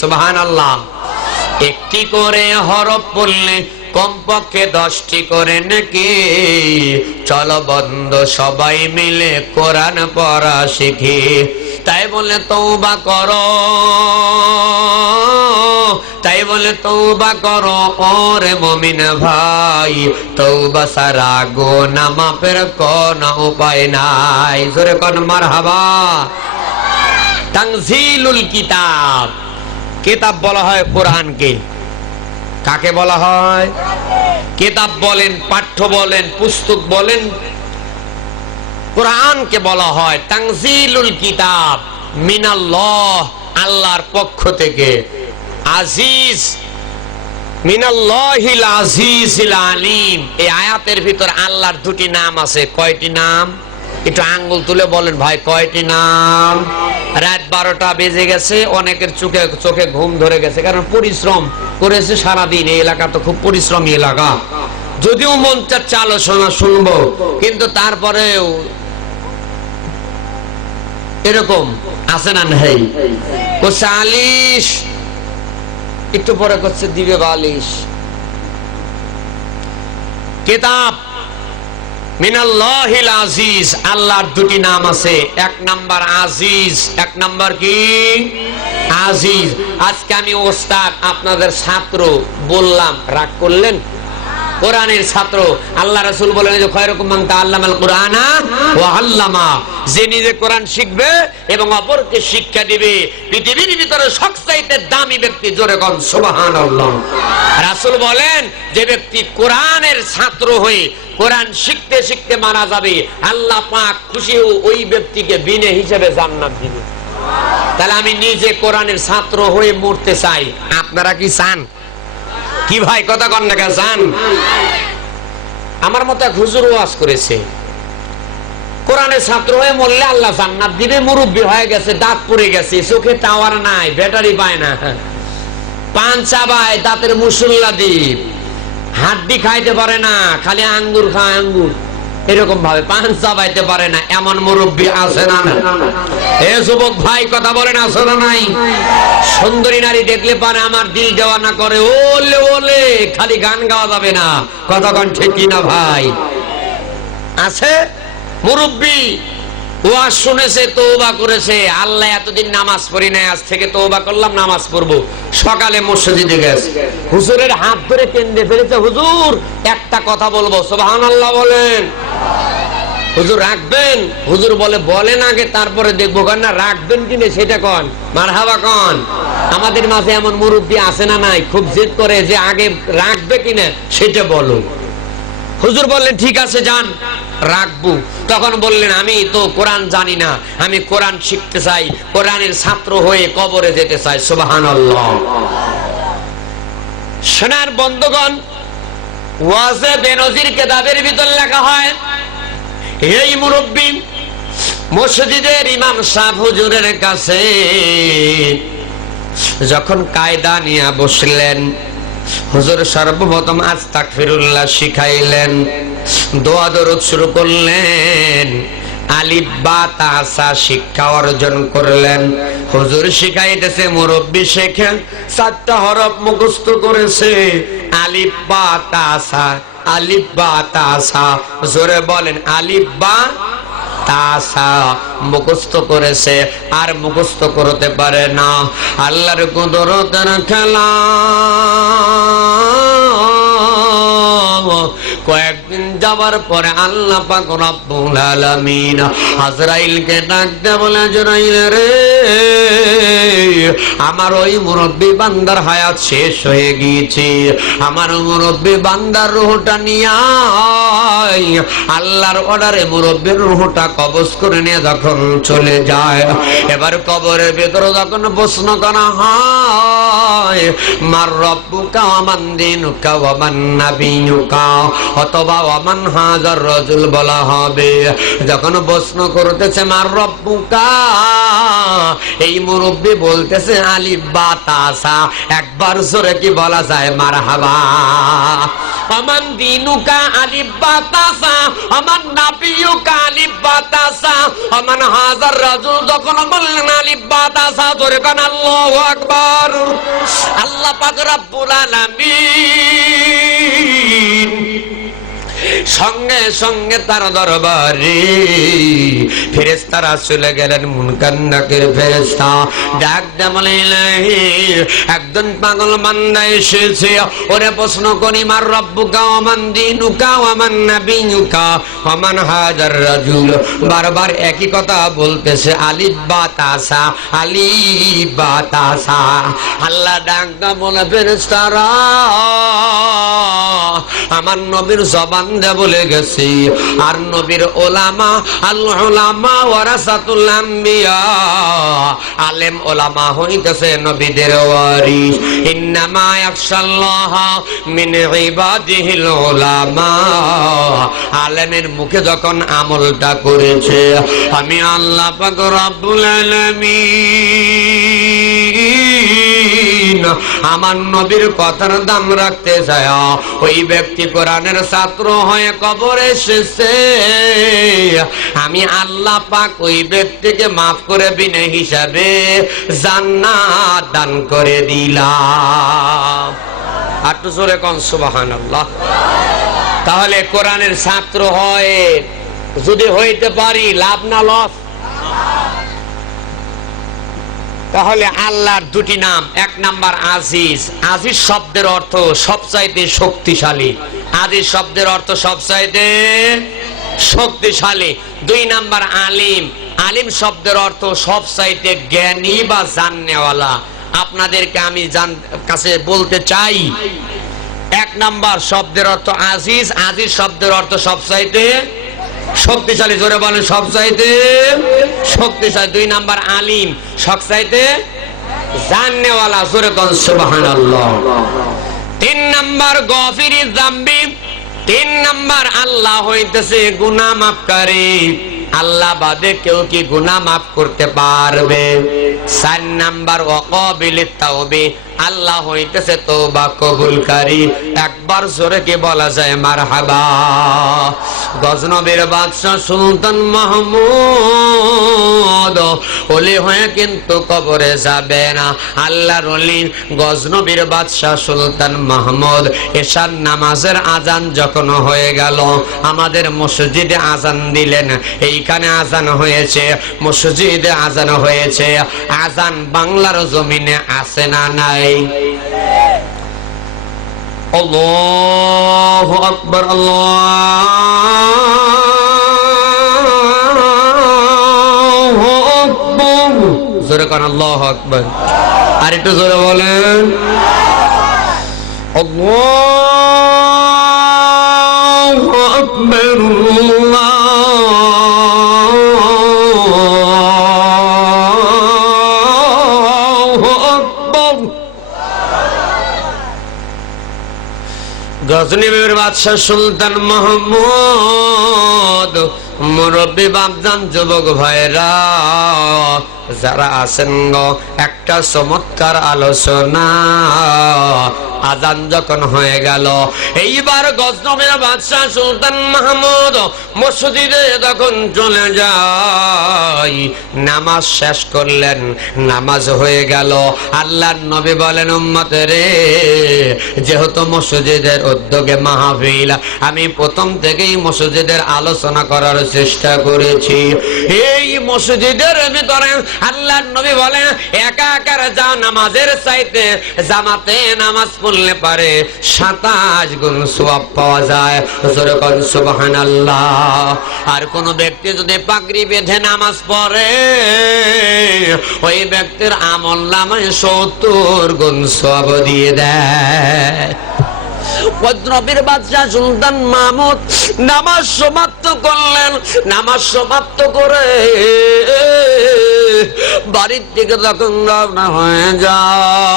সুবহানাল্লাহ। একটি করে হরফ পড়লে কমপক্ষে 10টি করে নাকি। চলো বন্ধু সবাই মিলে কোরআন পড়া শিখি। তাই বলে তওবা করো, তাই বলে তওবা করো ওরে মুমিন ভাই। তওবা ছাড়া গুনাহ মাফের কোনো উপায় নাই। জোরে কোন মারহাবা। তানজিলুল কিতাব, কিতাব বলা হয় কোরআনকে। কাকে বলা হয়? কিতাব বলেন, পাঠ্য বলেন, পুস্তক বলেন, কোরআনকে বলা হয় তানজিলুল কিতাব মিনাল্লাহ, আল্লাহর পক্ষ থেকে। আজিজ, মিনাল্লাহিল আজিজিল আলিম। এই আয়াতের ভিতর আল্লাহর দুটি নাম আছে। কয়টি নাম? একটু আঙ্গুল তুলে বলেন ভাই, কয়টি নাম? রাত 12টা বেজে গেছে, অনেকের চোখে ঘুম ধরে গেছে, কারণ পরিশ্রম করেছে সারাদিন। এই এলাকা তো খুব পরিশ্রমী এলাকা। যদিও মন চাচ্ছে আলোচনা শুনবো, কিন্তু তারপরেও এরকম আছে না নাই? করছে আলিশ, একটু পরে করছে দিবে বালিশ। কিতাব মিনাল্লাহিল আজিজ, আল্লাহর দুটি নাম আছে। এক নাম্বার আজিজ, এক নাম্বার কি? আজিজ। আজকে আমি ওস্তাদ, আপনাদের ছাত্র বললাম, রাগ করলেন? কোরআনের ছাত্র। আল্লাহ রাসূল বলেন যে খায়রুকুম মান তাআল্লামাল কুরআনা ওয়া আল্লামা, যে নিজে কোরআন শিখবে এবং অপরকে শিক্ষা দিবে, পৃথিবীর ভিতরে সবচাইতে দামি ব্যক্তি। জোরে কোন সুবহানাল্লাহ। রাসূল বলেন যে ব্যক্তি কোরআনের ছাত্র হয়ে কোরআন শিখতে শিখতে মারা যাবে, আল্লাহ পাক খুশি ওই ব্যক্তিকে বিনা হিসেবে জান্নাত দিবে। তাহলে আমি নিজে কোরআনের ছাত্র হয়ে মরতে চাই। আপনারা কি চান? কি ভাই কথা কন না, চান? আমার মতো এক হুজুর ওয়াজ করেছে, কোরআনের ছাত্র হয়ে মরলে আল্লাহ জান্নাত দিবে। মুরব্বী হয়ে গেছে, দাঁত পড়ে গেছে, চোখে টাওয়ার নাই, ব্যাটারি পায় না, পান চাবায়, দাঁতের মুসল্লা দ্বীপ, হাড্ডি খাইতে পারে না, খালি আঙ্গুর খায়, আঙ্গুর এরকম ভাবে পান চাবাইতে পারে না। এমন মুরব্বী আছে না? এ যুবক ভাই কথা বলেন, আছে না নাই? সুন্দরী নারী দেখলে পারে আমার দিল দেওয়ানা করে, ওলে ওলে, খালি গান গাওয়া যাবে না। কথা কন ঠিক কিনা ভাই? আছে মুরব্বী, ওয়াজ শুনেছে, তওবা করেছে, আল্লাহ এতদিন নামাজ পড়ি নাই, আজ থেকে তওবা করলাম, নামাজ পড়বো। সকালে মসজিদে গেছে, হুজুরের হাত ধরে কেন্দ্রে ফেলেছে, হুজুর একটা কথা বলবো, সুবহানাল্লাহ বলেন। হুজুর রাখবেন? হুজুর বলে বলেন আগে, তারপরে দেখবো। কারণ না রাখবেন কিনা সেটা কন, মারহাবা কন। আমাদের মাঝে এমন মুরব্বী আছে না নাই? খুব জেদ করে যে আগে রাখবে কিনা সেটা বলো। হুজুর বললেন ঠিক আছে যান, রাখবো। তখন বললেন আমি তো কোরআন জানি না, আমি কোরআন শিখতে চাই, কোরআনের ছাত্র হয়ে কবরে যেতে চাই। সুবহানাল্লাহ। সোনার বন্ধুগণ, ওয়াজে বেনজির কিতাবের ভিতর লেখা হয়, এই মুরব্বী মসজিদের ইমাম সাহেব হুজুরের কাছে যখন কায়দা নিয়ে বসলেন, হুজুর সর্বপ্রথম আস্তাগফিরুল্লাহ শিখাইলেন, দোয়া দরুদ শুরু করলেন, আলিফ বা তা সা শিক্ষা অর্জন করলেন। হুজুর শিখাইতেছে, মুরব্বী শেখেন, 4টা হরফ মুখস্থ করেছে, আলিফ বা তা সা, আলিফ বা তা সা। জোরে বলেন, আলিফ বা তা সা মুখস্থ করেছে, আর মুখস্থ করতে পারে না। আল্লাহর কুদরতের খেলা। কয়েকদিন যাবার পরে আল্লাহ পাক রব্বুল আলামিন আজরাইলকে ডাকতে বলে, আজরাইল রে, আমার ওই মুরব্বী বান্দার হায়াত শেষ হয়ে গিয়েছে, আমার মুরব্বী বান্দার রূহটা নিয়ে আয়। আল্লাহর অর্ডারে মুরব্বীর রূহটা কবজ করে নিয়ে যখন চলে যায়, এবার কবরের ভিতরে যখন প্রশ্ন করা হয়, মার রব্বুকা ওয়া মান দীনুকা ওয়া মান নাবিয়ুকা, অথবা ওয়া মান হাজার রাজুল বলা হবে। যখন প্রশ্ন করতেছে মার রব্বুকা, এই মুরব্বী বলতেছে আলিফ বা তা সা। একবার জোরে কি বলা যায়? মারহাবা। আমান দীনুকা আলিফ বা তা সা, আমান নাবিয়ুকা আলিফ বা তা সা, আমান হাজার রাজুল যখন বললেন আলিফ বা তা সা, জোরে কান আল্লাহু আকবার। আল্লাহ পাক রব্বুল আলামিন সঙ্গে সঙ্গে তার দরবারে ফেরেশতারা চলে গেলেন। মুনকার নাকির ফেরেশতা ডাক দিয়ে বলে, ইলাহি, একজন পাগল বান্দা এসেছে, ওরে প্রশ্ন করি, মার রব্বুকা ওয়া মান দীনুকা ওয়া মান নাবিয়ুকা ওয়া মান হাদার রাজুল। বারবার একই কথা বলতেছে, আলিফ বা তাসা, আলিফ বা তাসা। আল্লাহ ডাক দিয়ে বলে, ফেরেশতারা আমার নবীর জবান দিয়ে বলে গেছি, আর নবীর ওলামা, আল উলামা ওয়ারাসাতুল আম্বিয়া, আলেম ওলামা হইতেছে নবীদের ওয়ারিস। ইন্নামা ইয়াখশাল্লাহ মিন ইবাদিহিল উলামা। আলেমের মুখে যখন আমলটা করেছে, আমি আল্লাহ পাক রব্বুল আলামিন আমার নবীর কথার দাম রাখতে চায়, ওই ব্যক্তি কোরআনের ছাত্র হয়ে কবরে এসেছে, আমি আল্লাহ পাক ওই ব্যক্তিকে মাফ করে বিনা হিসাবে জান্নাত দান করে দিলাম। আর তো জোরে কোন সুবহানাল্লাহ। তাহলে কোরআনের ছাত্র হয় যদি হইতে পারি, লাভ না লস? তাহলে আল্লাহর দুটি নাম, এক নাম্বার আজিজ। আজিজ শব্দের অর্থ সবচাইতে শক্তিশালী। আজিজ শব্দের অর্থ সবচাইতে শক্তিশালী। দুই নাম্বার আলিম। আলিম শব্দের অর্থ সবচাইতে জ্ঞানী বা জাননেওয়ালা। আপনাদেরকে আমি কাছে বলতে চাই, এক নাম্বার শব্দের অর্থ আজিজ, আজিজ শব্দের অর্থ সবচাইতে শক্তিশালী। জোরে বলেন, সবচাইতে শক্তিশালী। দুই নাম্বার আলিম, সবচাইতে জাননেওয়ালা। জোরে বলেন সুবহানাল্লাহ। তিন নাম্বার গফিরিজ যামবি। তিন নাম্বার আল্লাহ হইতেছে গুনাহ মাফকারী। আল্লাহ বাদে কেউ কি গুনাহ মাফ করতে পারবে? চার নাম্বার ওয়াকাবিলিত তাওবি। আল্লাহ হইতেছে তওবা কবুলকারী। একবার জোরে কি বলা যায় মারহাবা। গজনবীর বাদশা সুলতান মাহমুদ ওলি হয়ে কিন্তু কবরে যাবে না। আল্লাহর ওলি গজনবীর বাদশা সুলতান মাহমুদ এশার নামাজের আজান যখন হয়ে গেল, আমাদের মসজিদে আজান দিলেন। এইখানে আজান হয়েছে, মসজিদে আজান হয়েছে। আজান বাংলার জমিনে আছে না নাই? আল্লাহু আকবার, আল্লাহু আকবার। জোরে কোন আল্লাহু আকবার। আর একটু জোরে বলেন, আল্লাহু আকবার, গজনীর বাদশা সুলতান মাহমুদ, মুরব্বী বাপজান, যুবক ভাইরা যারা আছেন গো, একটা চমৎকার আলোচনা। আজান যখন হয়ে গেল, এইবার গজনীর বাদশা সুলতান মাহমুদ মসজিদে যখন চলে যায়, নামাজ শেষ করলেন, নামাজ হয়ে গেল। আল্লাহর নবী বলেন, উম্মতেরে, যেহেতু মসজিদের উদ্যোগে মাহফিল, আমি প্রথম থেকেই মসজিদের আলোচনা করার চেষ্টা করেছি। এই মসজিদের ভিতরে আল্লাহর নবী বলেন, একা একা যাও নামাজের চাইতে জামাতে নামাজ পড়লে পারে 27 গুণ সওয়াব পাওয়া যায়। জোরে বল সুবহানাল্লাহ। আর কোন ব্যক্তি যদি পাগড়ি বেঁধে নামাজ পড়ে, ওই ব্যক্তির আমলনামায় 70 গুণ সওয়াব দিয়ে দেয়। নবীর বাদশা সুলতান মাহমুদ নামাজ সমাপ্ত করলেন। নামাজ সমাপ্ত করে বাড়ির দিকে যখন রওনা হয়ে যায়,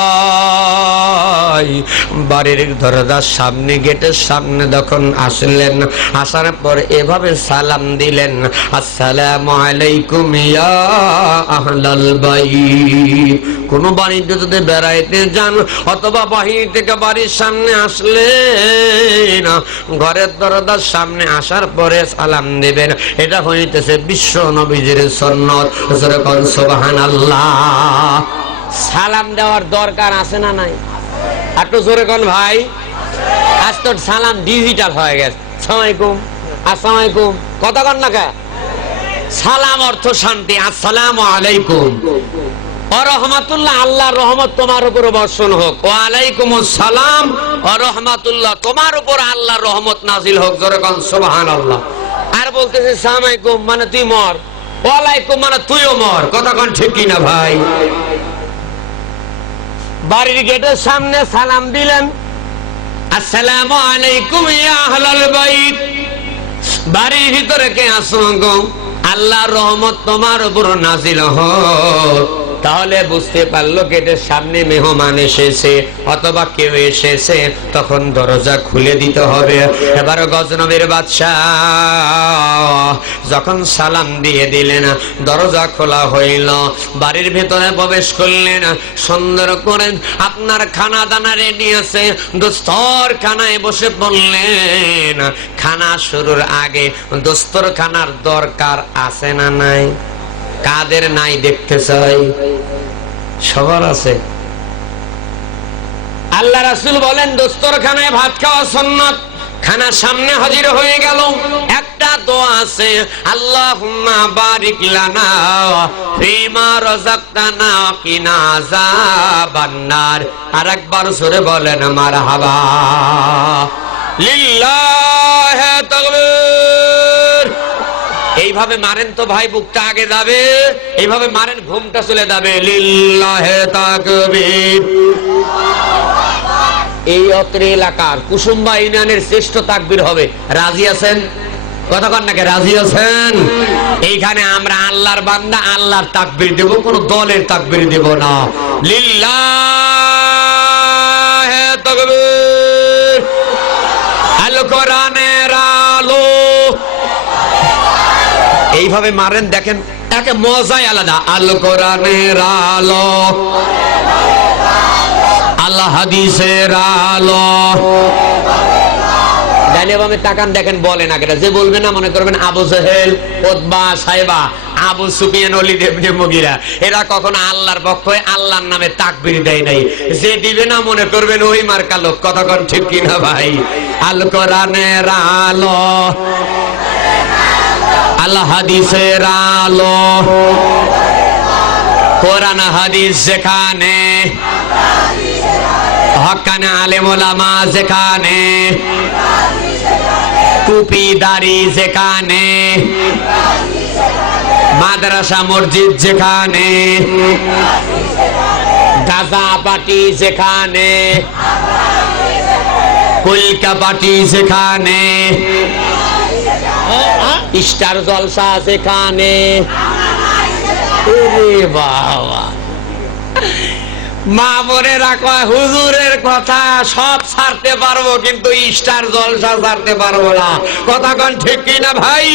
বাড়ির দরজার সামনে, গেটের সামনে যখন আসলেন, আসার পর এভাবে সালাম দিলেন, আসসালামু আলাইকুম ইয়া আহলাল বাইত। কোন বাড়িতে যদি বেড়াইতে যান অথবা বাহির থেকে বাড়ির সামনে আসলে ঘরের দরজার সামনে আসার পরে সালাম দিবেন। এটা হইতেছে বিশ্ব নবীজির সুন্নাত। জোরে বল সুবহানাল্লাহ। সালাম দেওয়ার দরকার আছে না নাই? একটু জোরে কোন ভাই। আজ তো সালাম ডিজিটাল হয়ে গেছে। আসসালামু আলাইকুম, আসসালামু আলাইকুম, কথা কন না কে? সালাম অর্থ শান্তি। আসসালামু আলাইকুম ওয়া রাহমাতুল্লাহ, আল্লাহর রহমত তোমার উপর বর্ষণ হোক। ওয়া আলাইকুমুস সালাম ওয়া রাহমাতুল্লাহ, তোমার উপর আল্লাহর রহমত নাজিল হোক। জোরে কোন সুবহানাল্লাহ। আর বলতেছে আসসালামু আলাইকুম মানে তুই মর, ওয়া আলাইকুম মানে তুইও মর। কথা কোন ঠিক কি না ভাই? বাড়ির গেটের সামনে সালাম দিলেন, আসসালামু আলাইকুম ইয়া আহলাল বাইত। বাড়ির ভিতরে কে আছো গো? আল্লাহর রহমত তোমার উপর নাজিল হোক। তাহলে বুঝতে পারলো গেটের সামনে মেহমান এসেছে অথবা কেউ এসেছে, তখন দরজা খুলে দিতে হবে। এবার গজনবীর বাদশাহ যখন সালাম দিয়ে দিলেন, দরজা খোলা হইল, বাড়ির ভেতরে প্রবেশ করলেন। সুন্দর করে আপনার খানা দানা রেডি আছে, দস্তরখানায় বসে পড়লেন। খানা শুরুর আগে দস্তরখানার দরকার আছে না নাই? কাদের নাই দেখতে চাই? সবার আছে। আল্লাহ রাসূল বলেন দস্তরখানায় ভাত খাওয়া সুন্নাত। খানা সামনে হাজির হয়ে গেল, একটা দোয়া আছে, আল্লাহুম্মা বারিক লানা ফিমা রাযাকতানা কিনা আযাবান নার। আরেকবার জোরে বলেন মারহাবা। লিল্লাহি তাকবীর। এইভাবে মারেন তো ভাই, বুকটা আগে যাবে, এইভাবে মারেন ঘুমটা চলে যাবে। লিল্লাহি তাকবীর। এই অত্র এলাকার কুসুম্বা ইউনিয়নের শ্রেষ্ঠ তাকবীর হবে। রাজি আছেন? কথা কন নাকি? রাজি আছেন? এইখানে আমরা আল্লাহর বান্দা, আল্লাহর তাকবীর দেব, কোন দলের তাকবীর দেব না। লিল্লাহি তাকবীর। আল কোরআনের আলো। এইভাবে মারেন, দেখেন একে মজাই আলাদা। আল কোরআনের আলো, আল্লাহ হাদিসের আলো। ডাইনে বামে তাকান, দেখেন বলেন আগে। যে বলবে না মনে করবেন আবু জেহেল, উতবা, সাইবা, আবু সুফিয়ান, ওলীদ ইবনে মুগীরা, এরা কখনো আল্লাহর পক্ষে আল্লাহর নামে তাকবীর দেয় নাই। যে দিবে না মনে করবেন ওই মার্কা লোক। কথা কোন ঠিক কিনা ভাই? আল কোরআনের আলো, আল্লাহ হাদিসের আলো। কোরআন হাদিস যেখানে, হক্কানে আলেম ওলামা যেখানে, টুপি দাড়ি যেখানে, মাদ্রাসা মসজিদ যেখানে, গাজা পাটি যেখানে, কলকা পাটি যেখানে, স্টার জলসা যেখানে। বাবা, মা বোনেরা কয় হুজুরের কথা সব ছাড়তে পারবো কিন্তু স্টার জলসা ছাড়তে পারবো না। কথা কোন ঠিক কিনা ভাই?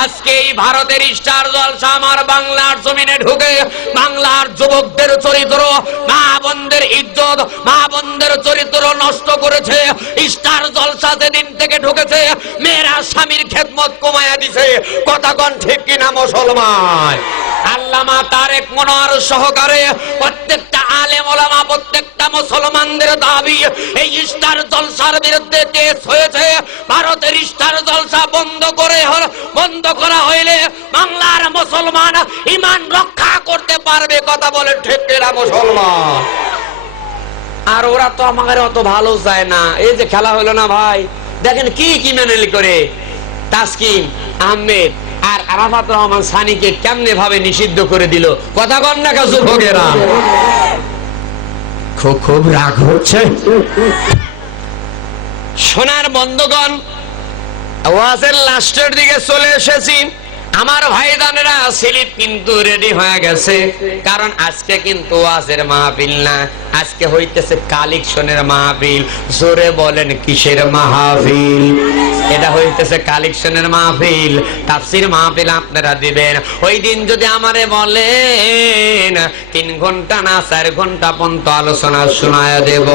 আজকে এই ভারতের স্টার জলসা আমার বাংলার জমিনে ঢুকে বাংলার যুবকদের চরিত্র, মা বোনদের ইজ্জত, মা বোনদের চরিত্র নষ্ট করেছে। স্টার জলসা যেদিন থেকে ঢুকেছে মেয়েরা স্বামীর খেদমত কমায়া দিছে। কথা কোন ঠিক কিনা মুসলমান? আল্লামা তারেক মনোয়ার সহকারে প্রত্যেকটা আলেম ওলামা, প্রত্যেকটা মুসলমানদের দাবি এই স্টার জলসার বিরুদ্ধে কেস হয়েছে। ভারতের স্টার জলসা বন্ধ করা হইলে বাংলার মুসলমান ঈমান রক্ষা করতে পারবে। কথা বলেন ঠিক কিনা মুসলমান? আর ওরা তো আমাদের অত ভালো চায় না। এই যে খেলা হলো না ভাই, দেখেন কি কি মেনে করে তাসকিন আহমেদ আর আরাফাত রহমান সানিকে কেমনে ভাবে নিষিদ্ধ করে দিল। কথা কন না কা যুবকেরা? খুব রাগ হচ্ছে। সোনার বন্ধুগণ, ওয়াজের লাস্টের দিকে চলে এসেছি। আমার ভাইদানেরা স্লিপ কিন্তু রেডি হয়ে গেছে, কারণ আজকে কিন্তু ওয়াজের মাহফিল না, আজকে হইতেছে কালেকশনের মাহফিল। জোরে বলেন কিসের মাহফিল? এটা হইতেছে কালেকশনের মাহফিল, তাফসীর মাহফিল আপনারা দিবেন। ওই দিন যদি আমারে বলেন 3 ঘন্টা না 4 ঘন্টা পর্যন্ত আলোচনা শোনায়া দেব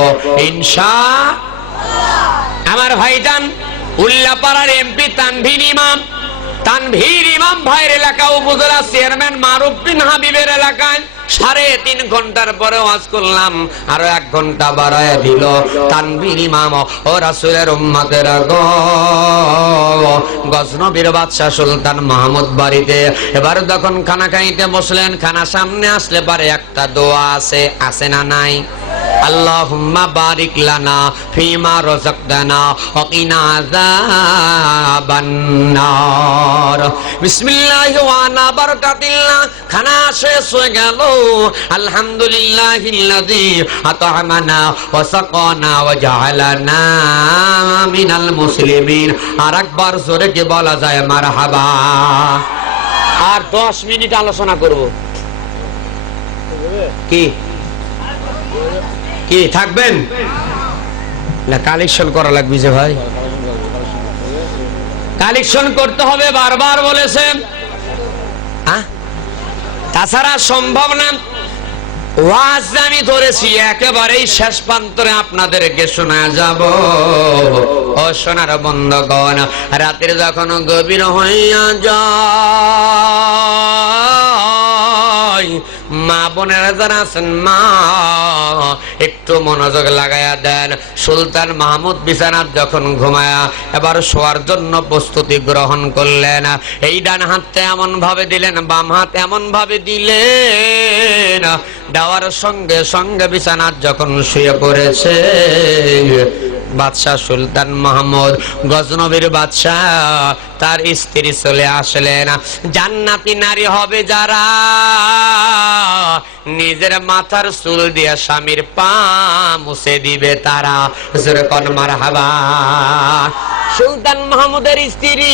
ইনশাআল্লাহ। আমার ভাইজান উল্লাপাড়ার এমপি তানভীর ইমাম ভাইয়ের এলাকা উপজেলা চেয়ারম্যান মারুফ বিন হাবিবের এলাকায় 3.5 ঘন্টার পরে ওয়াজ করলাম, আরো 1 ঘন্টা বাড়ায় দিল। তানভীর ইমাম ও রাসূলের উম্মতেরা গো, গজনবীর বাদশাহ সুলতান মাহমুদ বাড়িতে এবার যখন খানা খাইতে বসলেন, খানা সামনে আসলে পারে একটা দোয়া আছে না নাই? আল্লাহুম্মা বারিক লানা ফিমা রাযাকতানা ওয়া কিনা আযাবান নার। বিসমিল্লাহি ওয়া আলা বারাকাতিল্লাহ। খানা শেষ হয়ে গেল। আলহামদুলিল্লাহিল্লাযী আত'আমানা ওয়া সাকানা ওয়া জাআলানা মিনাল মুসলিমিন। আর একবার জোরে কি বলা যায় মারহাবা। আর 10 মিনিট আলোচনা করব। কি থাকবেন না? কালেকশন করা লাগবে যে ভাই, কালেকশন করতে হবে, বারবার বলেছেন। তাছাড়া সম্ভব না। ওয়াজ আমি ধরেছি একেবারেই শেষ প্রান্তরে আপনাদেরকে শোনা যাব। ও সোনার বন্ধগণ, রাতের যখন গভীর হইয়া যায়, মা বোনেরা যারা আছেন, মা একটু মনোযোগ লাগাইয়া দেন। সুলতান মাহমুদ বিছানার যখন ঘুমায়া এবার শোয়ার জন্য প্রস্তুতি গ্রহণ করলেন। এই ডান হাতটা এমন ভাবে দিলেন, বাম হাত এমন ভাবে দিলেন, দেওয়ার সঙ্গে সঙ্গে বিছানার যখন শুয়ে পড়েছে, বাদশাহ সুলতান মাহমুদ গজনবীর বাদশাহ তার স্ত্রী চলে আসলেন। জান্নাতি নারী হবে যারা নিজের মাথার চুল দিয়ে স্বামীর পা মুছে দিবে তারা। জোরে কোন মারহাবা। সুলতান মাহমুদের স্ত্রী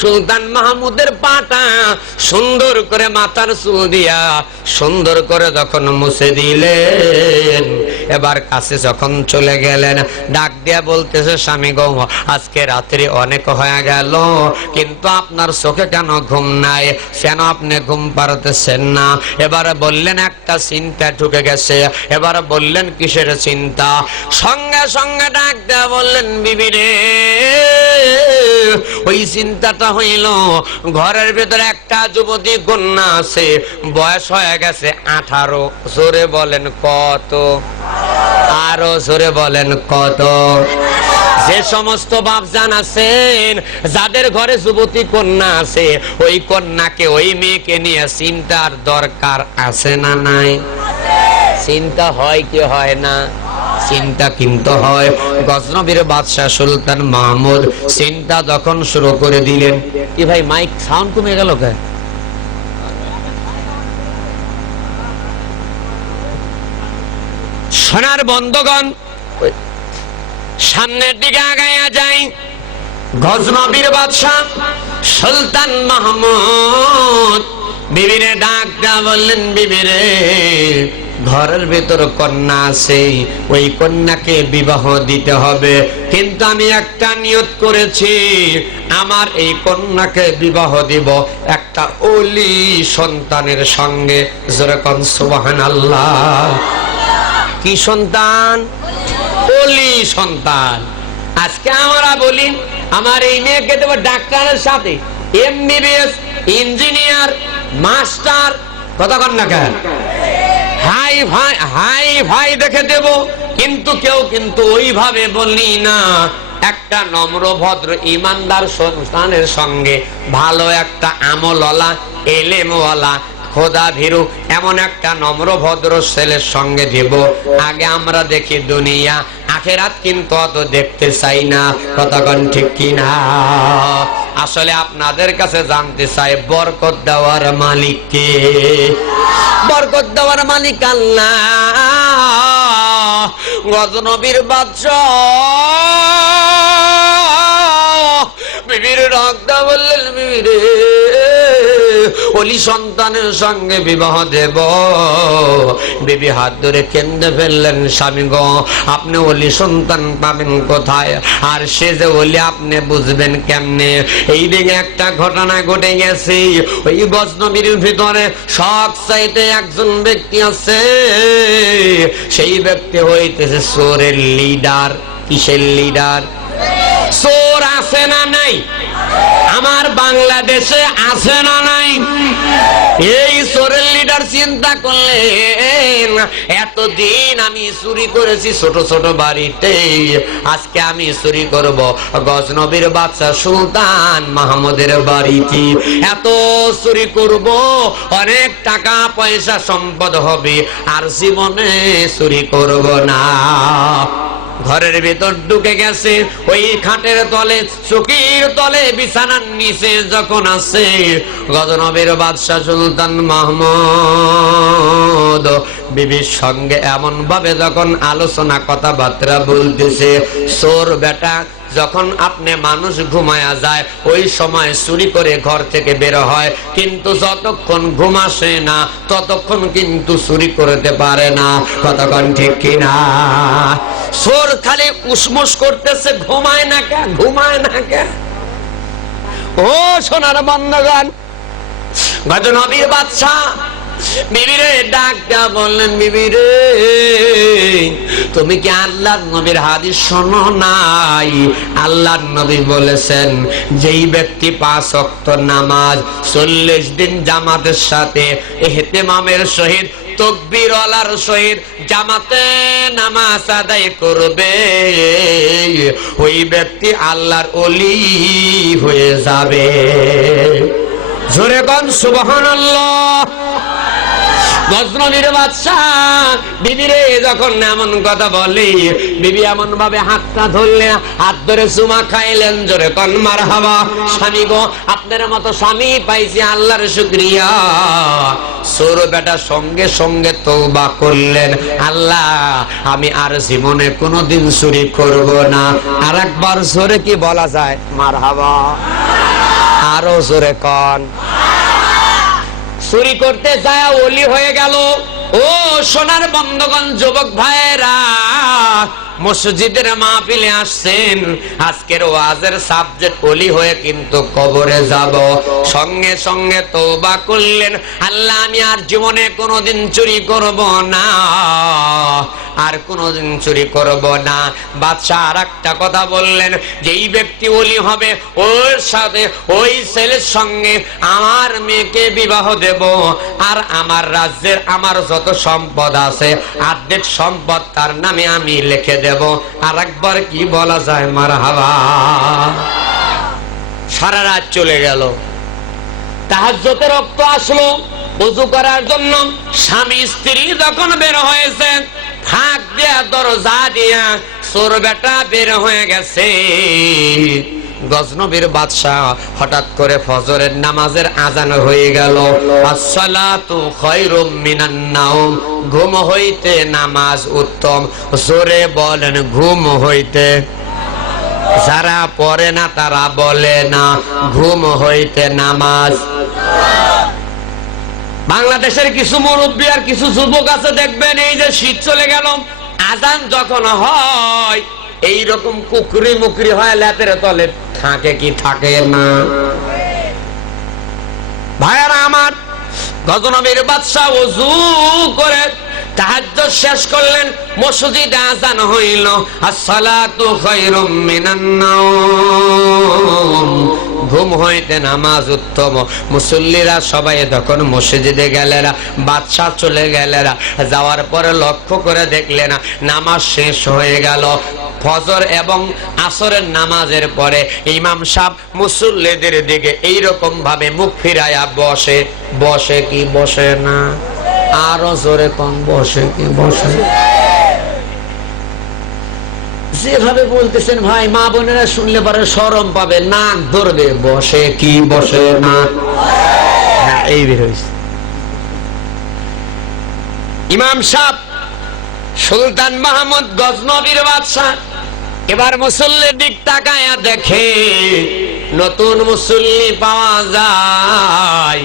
সুলতান মাহমুদের পাটা সুন্দর করে মাথার চুল দিয়া সুন্দর করে যখন মুছে দিলেন, এবার কাছে যখন চলে গেলেন, ডাক দিয়া বলতেছে, স্বামী গো, আজকে রাত্রি অনেক হয়ে গেল, কিন্তু আপনার চোখে কেন ঘুম নাই? কেন আপনি ঘুম পারতেছেন না? এবারে বললেন একটা চিন্তা ঢুকে গেছে। এবারে বললেন কিসের চিন্তা? সঙ্গে সঙ্গে ডাক দেয়া বললেন, বিবি রে, ওই চিন্তাটা হইল ঘরের ভেতরে একটা যুবতী কন্যা আছে, বয়স হয়ে গেছে 18। জোরে বলেন কত? আরো জোরে বলেন কত? যে সমস্ত বাপজান আছেন যাদের ঘরে যুবতী কন্যা আছে, ওই কন্যাকে, ওই মেয়েকে নিয়ে চিন্তার দরকার আছে না নাই? চিন্তা হয় কি হয় না? চিন্তা কিন্তু হয়। গজনবীর বাদশাহ সুলতান মাহমুদ চিন্তা যখন শুরু করে দিলেন, কি ভাই মাইক সাউন্ড কমে গেল কে? সোনার বন্ধগণ, সামনের দিকে আগায়া যাই। গজনবীর বাদশাহ সুলতান মাহমুদ বিবিরে ডাক দেয়া বললেন, বিবিরে, ঘরের ভেতর কন্যা আছে, ওই কন্যাকে বিবাহ দিতে হবে, কিন্তু আমি একটা নিয়ত করেছি, আমার এই কন্যাকে বিবাহ দিব একটা ওলি সন্তানের সঙ্গে। যেরকম সুবহানাল্লাহ। কি সন্তান? ওলি সন্তান। আজকে আমরা বলি আমার এই মেয়েকে দেব ডাক্তারের সাথে, এমবিবিএস, ইঞ্জিনিয়ার, মাস্টার, কথা কন না কেন? হাই ভাই, হাই ভাই দেখে দেব, কিন্তু কেউ কিন্তু ওইভাবে বলি না। একটা নম্র ভদ্র ইমানদার সন্তানের সঙ্গে ভালো একটা আমলওয়ালা, এলেমওয়ালা, খোদা ভীরু এমন একটা নম্র ভদ্র ছেলের সঙ্গে দেব। আগে আমরা দেখি দুনিয়া, আখেরাত কিন্তু অত দেখতে চাই না। কতক্ষণ ঠিক কিনা? আসলে আপনাদের কাছে জানতে চাই, বরকত দেওয়ার মালিক কে? বরকত দেওয়ার মালিক আল্লাহ। গজনবীর বাদশাহ বিবির রক্তা বললেন, বিবি রে, ওলি সন্তানের সঙ্গে বিবাহ দেব। বিবি হাত ধরে কেঁদে ফেললেন, স্বামী গো, আপনি ওলি সন্তান পাবেন কোথায়? আর সে যে ওলি আপনি বুঝবেন কেমনে? এই দিকে একটা ঘটনা ঘটে গেছে। ওই গজনবীর ভিতরে সব চাইতে একজন ব্যক্তি আছে, সেই ব্যক্তি হইতেছে চোরের লিডার। কিসের লিডার? চোর আছে না নাই? আমার বাংলাদেশে আছে না নাই? এই চোরের লিডার চিন্তা করলেন, এতদিন আমি চুরি করেছি ছোট ছোট বাড়িতে, আজকে আমি চুরি করব গজনবীর বাদশা সুলতান মাহমুদের বাড়িতে। এত চুরি করব, অনেক টাকা পয়সা সম্পদ হবে, আর জীবনে চুরি করব না। ঘরের ভিতর ঢুকে গেছে, ওই খাটের তলে, চৌকির তলে, বিছানার নিচে যখন আছে গজনবীর বাদশা সুলতান মাহমুদ বিবির সঙ্গে এমন ভাবে যখন আলোচনা কথাবার্তা বলতেছে, চোর বেটা, যখন আপনি মানুষ ঘুমায়া যায় ওই সময় চুরি করে ঘর থেকে বের হয়, কিন্তু যতক্ষণ ঘুম আসে না ততক্ষণ কিন্তু চুরি করতে পারে না। কতক্ষণ ঠিক কিনা? চোর খালি উসমুস করতেছে, ঘুমায় না কে, ঘুমায় না কে? ও সোনার বন্ধগণ, গজনবীর বাদশা বিবিরে ডাকটা বললেন, বিবিরে তুমি কি আল্লাহর নবীর হাদিস শোনো নাই? আল্লাহর নবী বলেছেন, যেই ব্যক্তি 5 ওয়াক্ত নামাজ 40 দিন জামাতের সাথে ইহতিমামের সহিত তকবীর ওয়ালার সহিত জামাতে নামাজ আদায় করবে, ওই ব্যক্তি আল্লাহর ওলি হয়ে যাবে। জোরে বল সুবহানাল্লাহ। গজনবীর বাদশা বিবিরে যখন এমন কথা বলে, বিবি এমন ভাবে হাতটা ধরলেন, হাত ধরে চুমা খাইলেন। জোরে কোন মারহাবা। স্বামী গো, আপনার মতো স্বামী পাইছি, আল্লাহর শুকরিয়া। চোর বেটা সঙ্গে সঙ্গে তওবা করলেন, আল্লাহ আমি আর জীবনে কোনোদিন চুরি করব না। আর একবার জোরে কি বলা যায়? মারহাবা। আরো জোরে কোন। চুরি করতে যায় ওলি হয়ে গেল। ও সোনার বন্ধগণ, যুবক ভাইরা, মসজিদের মাহফিলে আসছেন, আজকের ওয়াজের সাবজেক্ট ওলি হয়ে কিন্তু কবরে যাব। সঙ্গে সঙ্গে তওবা করলেন, আল্লাহ আমি আর জীবনে কোনোদিন চুরি করব না, আর কোনোদিন চুরি করব না। বাদশা আর একটা কথা বললেন, যেই ব্যক্তি ওলি হবে ওর সাথে, ওই ছেলের সঙ্গে আমার মেয়েকে বিবাহ দেব, আর আমার রাজ্যের আমার যত সম্পদ আছে অর্ধেক সম্পদ তার নামে আমি লিখে দেব। আর একবার কি বলা যায়? মারহাবা। সারা রাত চলে গেল, তাহাজ্জুদের রক্ত আসলো, ওযু করার জন্য স্বামী স্ত্রী যখন বের হয়েছে, ফাঁক দিয়া দরজা দিয়া চোর বেটা বের হয়ে গেছে। গজনবীর বাদশা হঠাৎ করে ফজরের নামাজের আজান হয়ে গেল। আসসালাতু খায়রুম মিনান নাওম, ঘুম হইতে নামাজ উত্তম। জোরে বলেন, ঘুম হইতে। যারা পড়ে না তারা বলে না, ঘুম হইতে নামাজ। বাংলাদেশের কিছু মুরব্বী আর কিছু যুবক আছে, দেখবেন এই যে শীত চলে গেল, আজান যখন হয় এইরকম কুকরি মুকরি হয়, লেপের তলে থাকে কি থাকে না? ভাইয়ারা আমার, গজনবীর বাদশা ওযু করে তাহাজ্জুদ শেষ করলেন, মসজিদে আযান হইল, আসসালাতু খায়রুম মিনান নাওম, ঘুম হইতে নামাজ উত্তম। মুসল্লিরা সবাই তখন মসজিদে গেলেন, বাদশা চলে গেলেন। যাওয়ার পরে লক্ষ্য করে দেখলেন নামাজ শেষ হয়ে গেল। ফজর এবং আসরের নামাজের পরে ইমাম সাহেব মুসল্লিদের দিকে এইরকম ভাবে মুখ ফিরায়া বসে। বসে কি বসে না? আরো জোরে কম, বসে কি বসে? যেভাবে বলতেছেন ভাই, মা বোনেরা শুনলে পরে শরম পাবে, নাক ধরবে। বসে কি বসে না? হ্যাঁ, এই বের হয়েছে। ইমাম সাহেব সুলতান মাহমুদ গজনবীর বাদশা এবার মুসল্লির দিক তাকায়া দেখে নতুন মুসল্লি পাওয়া যায়।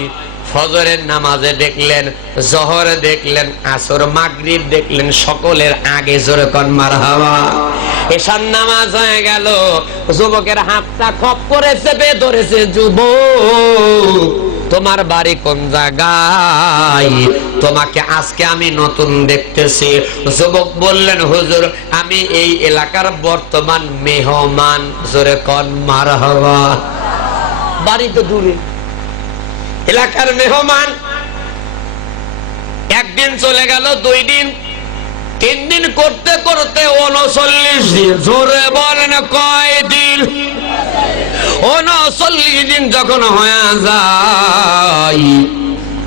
ফজরের নামাজে দেখলেন, জোহরে দেখলেন, আসর মাগরিব দেখলেন, সকলের আগে জোরে কোন মারহাবা। এশার নামাজ হয়ে গেল, যুবকের হাতটা খপ করে চেপে ধরেছে। যুবক, তোমার বাড়ি কোন জায়গায়? তোমাকে আজকে আমি নতুন দেখতেছি। যুবক বললেন, হুজুর আমি এই এলাকার বর্তমান মেহমান। জোরে কোন মারহাবা। বাড়ি তো দূরে, এলাকার মেহমান। একদিন চলে গেল, 2 দিন, 3 দিন করতে করতে 39 দিন। জোরে বলেন কয় দিন? 39 দিন যখন হয়ে যায়,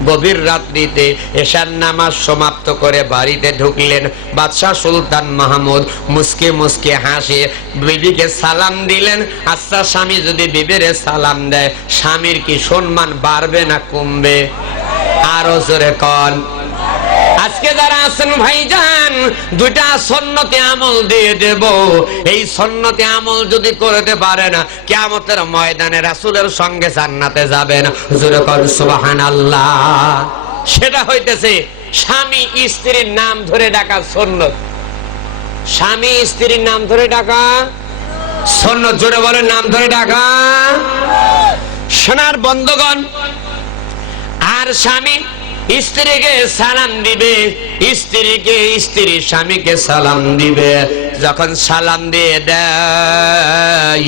গভীর রাত্রিতে এশার নামাজ সমাপ্ত করে বাড়িতে ঢুকলেন। বাদশাহ সুলতান মাহমুদ মুস্কে মুস্কে হাসে বিবিকে সালাম দিলেন। আচ্ছা, স্বামী যদি বিবিরে সালাম দেয়, স্বামীর কি সম্মান বাড়বে না কমবে? আরো জোরে কন। আজকে যারা আছেন ভাইজান, 2টা সুন্নতে আমল দিয়ে দেব। এই সুন্নতে আমল যদি করতে পারেন, কিয়ামতের ময়দানে রাসূলের সঙ্গে জান্নাতে যাবেন। জোরে কর সুবহানাল্লাহ। সেটা হইতেছে স্বামী স্ত্রীর নাম ধরে ডাকা সুন্নত। স্বামী স্ত্রীর নাম ধরে ডাকা সুন্নত। জোরে বলেন, নাম ধরে ডাকা। সোনার বন্ধুগণ, আর স্বামী স্ত্রীকে সালাম দিবে, স্ত্রীকে স্ত্রী স্বামীকে সালাম দিবে। যখন সালাম দিয়ে দেয়,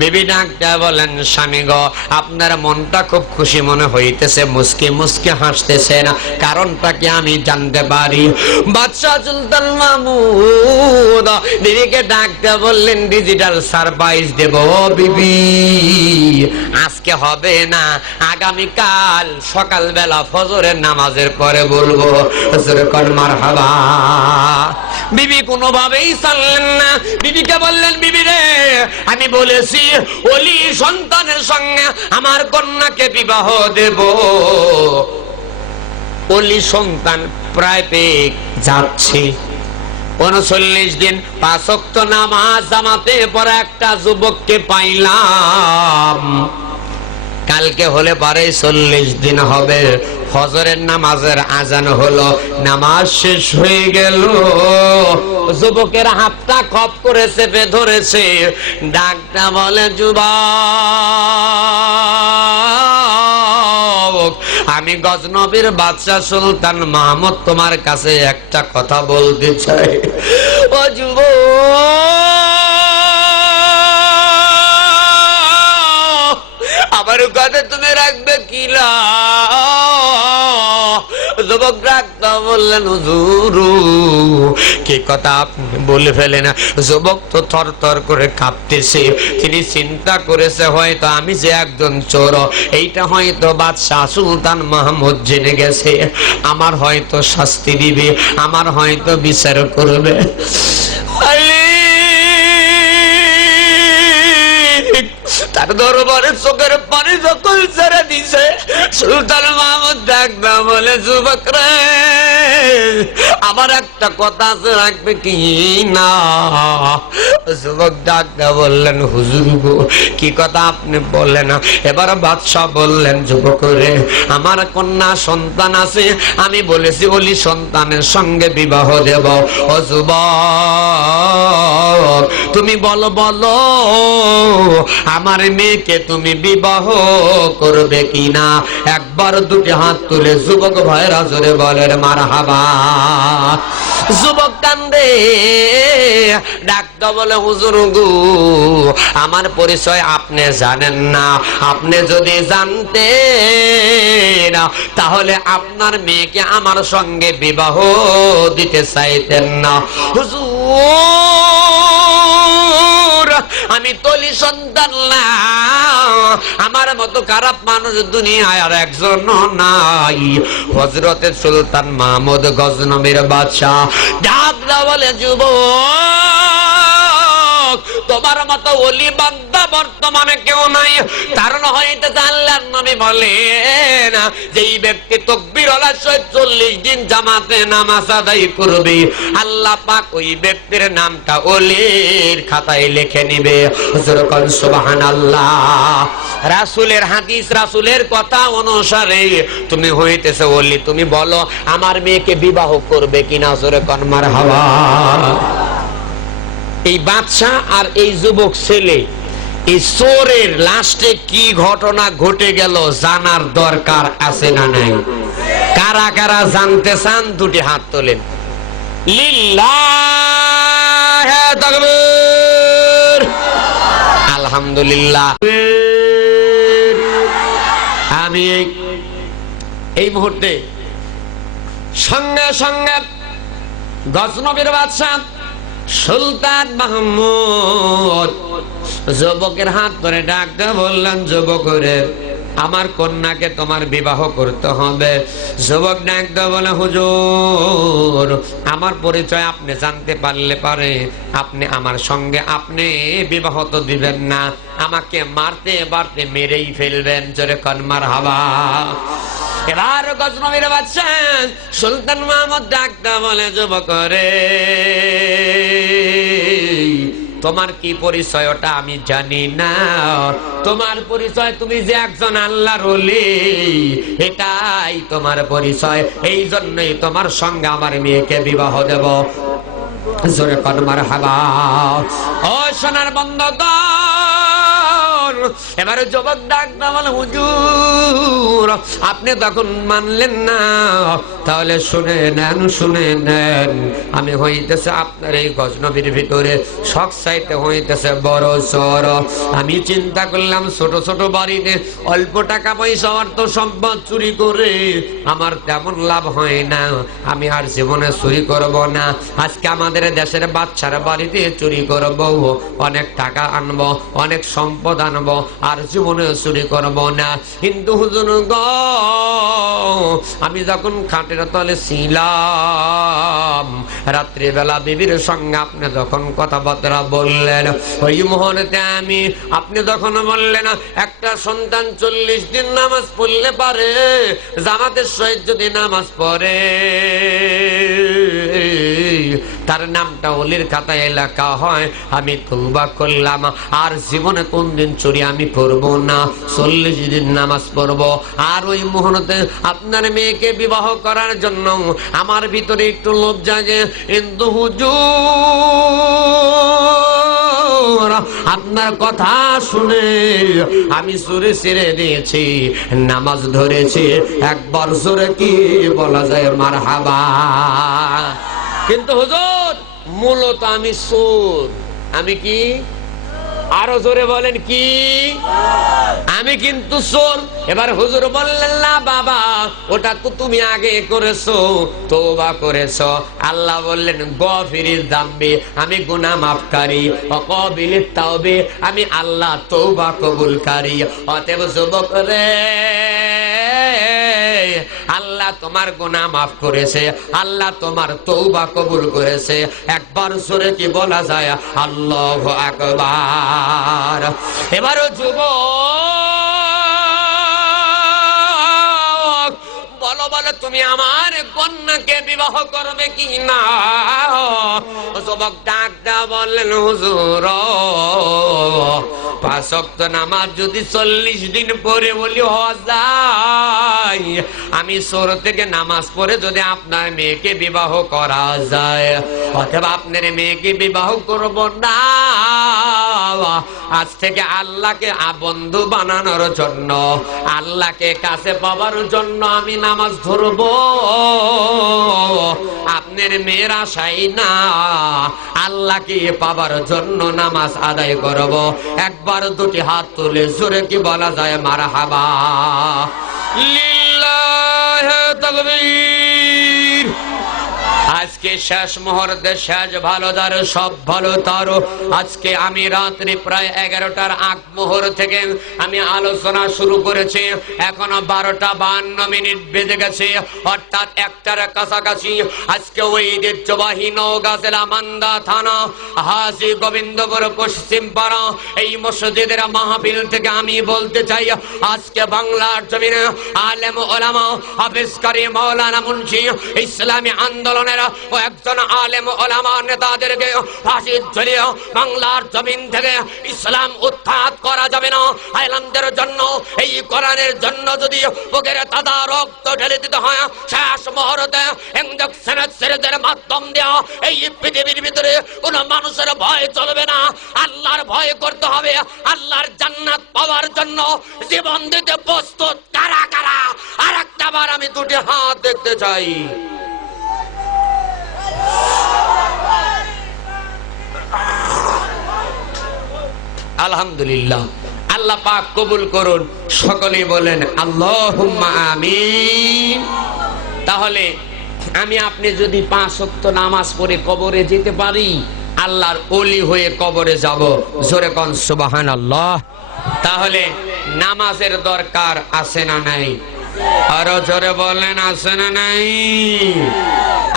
বিবি ডাকটা বলেন, স্বামী গো, আপনার মনটা খুব খুশি মনে হইতেছে, মুস্কি মুস্কি হাসতেছেন, কারণটা কি আমি জানতে পারি? বাদশাহ সুলতান মাহমুদ বিবিকে ডাকতে বললেন, ডিজিটাল সারপ্রাইজ দেব। ও বিবি, আজকে হবে না, আগামীকাল সকালবেলা ফজরের নামাজের পরে বলবো। মারহাবা। বিবি কোনোভাবেই ছাড়লেন না। বিবিকে বললেন, বিবি রে, আমি বলেছি ওলি সন্তানের সঙ্গে আমার কন্যাকে বিবাহ দেব। ওলি সন্তান প্রায় পেয়ে যাচ্ছে। 39 দিন 5 ওয়াক্ত নামাজ জামাতে পড়া একটা যুবককে পাইলাম। কালকে হলে পরে 40 দিন হবে। ফজরের নামাজের আজান হলো, নামাজ শেষ হয়ে গেল। যুবকের হাতটা খপ করে চেপে ধরেছে। ডাকটা বলে, যুবক, আমি গজনবীর বাদশাহ সুলতান মাহমুদ তোমার কাছে একটা কথা বলতে চাই। ও যুবক, আমার কথা তুমি রাখবে কিনা? যুবক ডাক্তার বললেন, হুজুর, কি কথা আপনি বলে ফেলেন। যুবক তো থর থর করে কাঁপতেছে। তিনি চিন্তা করেছে, হয়তো আমি যে একজন চোর, এইটা হয়তো বাদশাহ সুলতান মাহমুদ জেনে গেছে, আমার হয়তো শাস্তি দিবে, আমার হয়তো বিচার করবে। তার দরবারে চোখের পানি যখন ছেড়ে দিছে, সুলতান মাহমুদ ডাকবা বলে, যুবক রে, আমার একটা কথা আছে, রাখবে কি না? যুবক ডাকবা বললেন, হুজুর গো, কি কথা আপনি বললেন? এবার বাদশাহ বললেন, যুবক রে, আমার কন্যা সন্তান আছে, আমি বলেছি ওলি সন্তানের সঙ্গে বিবাহ দেব। ও যুবক, তুমি বলো বলো, আমার মেয়েকে তুমি বিবাহ করবে কিনা? একবার 2টি হাত তুলে যুবক ভাইরা জোরে বলেন মারহাবা। যুবক কান্দে, ডাকতে বলে, হুজুর গো, আমার পরিচয় আপনি জানেন না। আপনি যদি জানতেন, তাহলে আপনার মেয়েকে আমার সঙ্গে বিবাহ দিতে চাইতেন না। হুজুর, আমি তলি সন্তান না, আমার মতো খারাপ মানুষ দুনিয়ায় আর একজন নাই। হযরতে সুলতান মাহমুদ গজনবীর বাদশাহ ডাকলা বলে, যুবক, তোমার মতো ওলি বান্দা বর্তমানে কেউ নাই। কারণ হইতেছে আল্লাহর নবী বলেন, যেই ব্যক্তি তাকবীর ওয়ালা 40 দিন জামাতে নামাজ আদায় করবে, আল্লাহ পাক ওই ব্যক্তির নামটা ওলির খাতায় লিখে নেবে। হুজুর কোন সুবহানাল্লাহ। রাসূলের হাদিস, রাসূলের কথা অনুসারে তুমি হইতেছে ওলি। তুমি বলো, আমার মেয়েকে বিবাহ করবে কিনা? হুজুর কোন মারহাবা। এই বাদশা আর এই যুবক ছেলে, এই চোরের লাস্টে কি ঘটনা ঘটে গেল জানার দরকার আছে না নাই? কারা কারা জানতে চান 2টি হাত তোলেন। লিল্লাহি তাকবীর, আলহামদুলিল্লাহ। আমি এই মুহূর্তে সঙ্গে সঙ্গে গজনবীর বাদশাহ সুলতান মাহমুদ যুবকের হাত ধরে ডাকতে বললেন, যুবকের আমার কন্যাকে তোমার বিবাহ করতে হবে। যুবক ডাকতে বলে, হুজুর আমার পরিচয় আপনি জানতে পারলে পারে আপনি আমার সঙ্গে আপনি বিবাহ তো দিবেন না, আমাকে মারতে মারতে মেরেই ফেলবেন। জোরে কোন মারহাবা। এবার গজনবীর বাদশাহ সুলতান মাহমুদ ডাকতে বলে, যুবকরে তোমার কি পরিচয় ওটা আমি জানি না, তোমার পরিচয় তুমি যে একজন আল্লাহর ওলি, এটাই তোমার পরিচয়, এই জন্যই তোমার সঙ্গে আমার মেয়েকে বিবাহ দেব। জোরে কোন মারহাবা। ও সোনার বন্ধুগণ, এবারে যুবক ডাকতে বলে, হুজুর আপনি তখন মানলেন না, তাহলে শুনে নেন, আমি হইতেছে আপনার এই গজনবীর ভিতরে শখ চাইতে হইতেছে বড় চোর। আমি চিন্তা করলাম ছোট ছোট বাড়িতে অল্প টাকা পয়সা অর্থ সম্পদ চুরি করে আমার তেমন লাভ হয় না, আমি আর জীবনে চুরি করব না। আজকে আমাদের দেশের বাচ্চার বাড়িতে চুরি করব, অনেক টাকা আনবো, অনেক সম্পদ আনবো, আর জীবনে চুরি করব না। কিন্তু হুজুর গো, আমি যখন খাটের তলে ছিলাম, রাত্রিবেলা বিবির সঙ্গে আপনি যখন কথাবার্তা বললেন, ওই মুহূর্তে আমি আপনি যখন বললেন একটা সন্তান 40 দিন নামাজ পড়লে পারে, জামাতের সহিত যদি নামাজ পড়ে তার নামটা ওলির খাতায় লেখা হয়, আমি তওবা করলাম, আর জীবনে কোনদিন চুরি আমি করব না, 40 দিন নামাজ পড়ব। আর ওই মুহূর্তে আপনার মেয়েকে বিবাহ করার জন্য আমার ভিতরে একটু লোভ জাগে, কিন্তু হুজুর আপনার কথা শুনে আমি চুরি ছেড়ে দিয়েছি, নামাজ ধরেছি। একবার জোরে কি বলা যায় মারহাবা। কিন্তু হুজুর মূলত আমি চোর। আমি কি? আরো জোরে বলেন কি? আমি কিন্তু চোর। এবার হুজুর বললেন, না বাবা, ওটা তো তুমি আগে করেছো, তওবা করেছো। আল্লাহ বললেন, গফিরিল যামবি, আমি গুনাহ মাফকারী, ওয়া কাবিলিত তাওবি, আমি আল্লাহ তওবা কবুলকারী। অতএব যুবক রে, আল্লাহ তোমার গুনাহ মাফ করেছে, আল্লাহ তোমার তওবা কবুল করেছে। একবার জোরে কি বলা যায় আল্লাহু আকবার। এবারও যুবক বলো বলো, তুমি আমার কন্যাকে বিবাহ করবে কি না? যুবক ডাকটা বললেন, হুজুর 5 ওয়াক্ত নামাজ যদি 40 দিন পরে বলি হওয়া যায়, আমি চোর থেকে নামাজ পড়ে যদি আপনার মেয়েকে বিবাহ করা যায়, অথবা আপনার মেয়েকে বিবাহ করব না, আজ থেকে আল্লাহকে বন্ধু বানানোর জন্য, আল্লাহকে কাছে পাওয়ার জন্য আমি নামাজ ধরব। আপনার মেয়ের আশাই না, আল্লাহকে পাওয়ার জন্য নামাজ আদায় করব। একবার দুটি হাত তুলে জোরে কি বলা যায় মারহাবা। লিল্লাহি তাকবীর। আজকে শেষ মুহূর্তে শেষ ভালো যার সব ভালো তার। আজকে আমি রাত্রি প্রায় 11টার আগ মুহূর্ত থেকে আমি আলোচনা শুরু করেছি, এখনো 12:52 বেজে গেছে, অর্থাৎ 1টার কাছাকাছি। আজকে ওই ঐতিহ্যবাহী নওগাঁ জেলা মান্দা থানা হাজী গোবিন্দপুর পশ্চিম পাড়া এই মসজিদের মাহফিল থেকে আমি বলতে চাই, আজকে বাংলার জমিনে আলেম ওলামা হাফেজ কারি মাওলানা মুন্সি ইসলামী আন্দোলনের ও একজন আলেম ওলামা নেতাদেরকে ফাঁসি ঝুলিয়ে বাংলার জমিন থেকে ইসলাম উৎখাত করা যাবে না। আলেমদের জন্য, এই কোরআনের জন্য যদি বুকের তাজা রক্ত ঢেলে দিতে হয়, শেষ মুহূর্তে ইঞ্জেকশনের সিরিজের মাধ্যম দেওয়া এই পৃথিবীর ভিতরে কোন মানুষের ভয় চলবে না, আল্লাহর ভয় করতে হবে। আল্লাহর জান্নাত পাওয়ার জন্য জীবন দিতে প্রস্তুত কারা কারা? আর একটা বার আমি দুটি হাত দেখতে চাই। আলহামদুলিল্লাহ। আল্লাহ আল্লাহ পাক কবুল করুন। সকলেই বলেন আল্লাহুম্মা আমিন। তাহলে আমি আপনি যদি 5 ওয়াক্ত নামাজ পড়ে কবরে যেতে পারি, আল্লাহর ওলি হয়ে কবরে যাব। জোরে কোন সুবহানাল্লাহ। তাহলে নামাজের দরকার আছে না নাই? আরো জোরে বলেন আছে না নাই?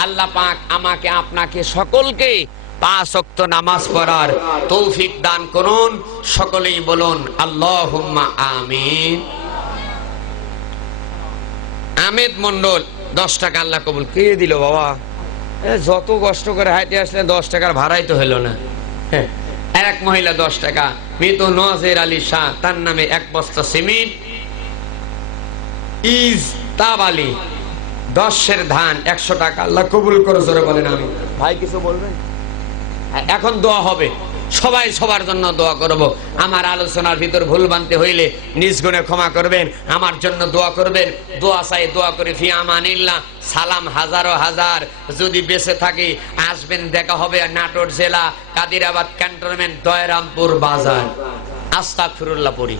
আল্লাহ পাক আমাকে আপনাকে সকলকে 5 ওয়াক্ত নামাজ পড়ার তৌফিক দান করুন। সকলেই বলুন আল্লাহুম্মা আমিন। আহমেদ মন্ডল 10 টাকা আল্লাহ কবুল। কে দিল বাবা? যত কষ্ট করে হাইটে আসলে 10 টাকার ভাড়াই তো হলো না। হ্যাঁ, এক মহিলা 10 টাকা। মৃত নওয়াজের আলী শাহ, তার নামে 1 বস্তা সিমেন্ট। ইজ তাবালি 10 ধান 100 টাকা আল্লাহ কবুল করে। জোরে বলেন আমি। ভাই কিছু বলবেন? এখন দোয়া হবে, সবাই সবার জন্য দোয়া করব। আমার আলোচনার ভিতর ভুল বানতে হইলে নিজ গুণে ক্ষমা করবেন, আমার জন্য দোয়া করবেন। দোয়া চাই, দোয়া করে ফি আমানিল্লাহ। সালাম হাজারো হাজার। যদি বেঁচে থাকি আসবেন, দেখা হবে নাটোর জেলা কাদিরাবাদ ক্যান্টনমেন্ট দয়রামপুর বাজার। আস্তাগফিরুল্লাহ পড়ি।